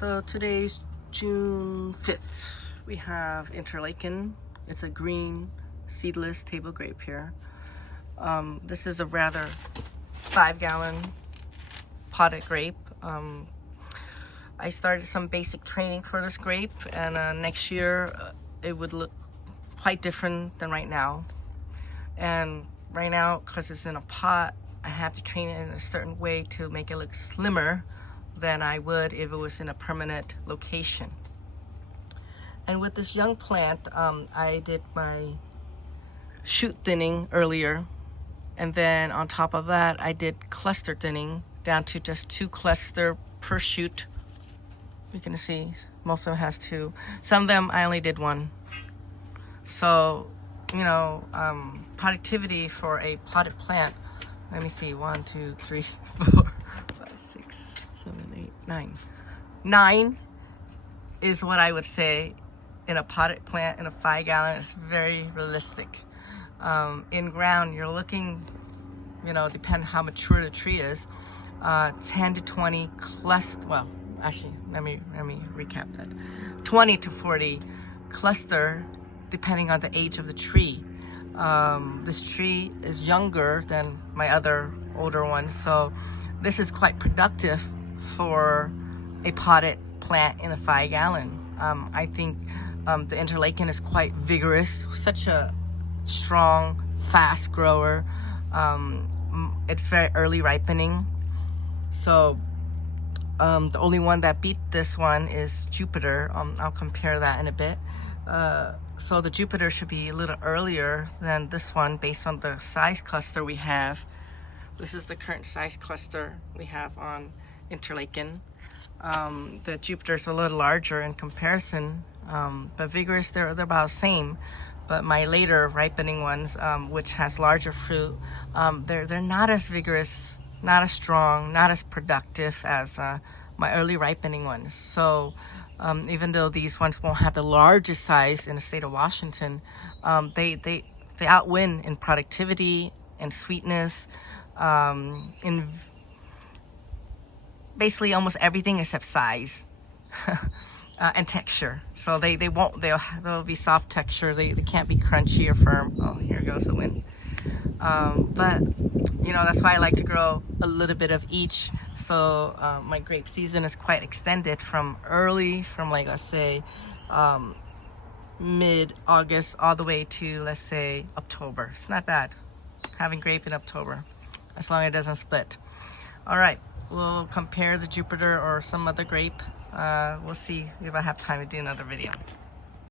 So today's June 5th. We have Interlaken. It's a green seedless table grape here. This is a rather 5-gallon potted grape. I started some basic training for this grape, and next year it would look quite different than right now. And right now, because it's in a pot, I have to train it in a certain way to make it look slimmer than I would if it was in a permanent location. And with this young plant, I did my shoot thinning earlier, and then on top of that I did cluster thinning down to just 2 cluster per shoot. You can see most of them has 2. Some of them I only did 1. So, you know, productivity for a potted plant, let me see, 1, 2, 3, 4, 5, 6, 7, 8, 9. 9 is what I would say in a potted plant in a 5-gallon. It's very realistic. In ground, you're looking, you know, depending how mature the tree is, 10 to 20 cluster. Well, actually, let me recap that. 20 to 40 cluster, depending on the age of the tree. This tree is younger than my other older ones, so this is quite productive for a potted plant in a 5-gallon. I think the Interlaken is quite vigorous, such a strong, fast grower. It's very early ripening. So the only one that beat this one is Jupiter. I'll compare that in a bit. So the Jupiter should be a little earlier than this one based on the size cluster we have. This is the current size cluster we have on Interlaken. The Jupiter's a little larger in comparison, but vigorous, they're about the same. But my later ripening ones, which has larger fruit, they're not as vigorous, not as strong, not as productive as my early ripening ones. So even though these ones won't have the largest size in the state of Washington, they outwin in productivity and sweetness, in basically almost everything except size and texture. So they'll be soft texture. They can't be crunchy or firm. Oh, here goes the wind. But you know, that's why I like to grow a little bit of each. So my grape season is quite extended from like, let's say mid-August all the way to, let's say, October. It's not bad having grape in October, as long as it doesn't split. All right, we'll compare the Jupiter or some other grape. We'll see if I have time to do another video.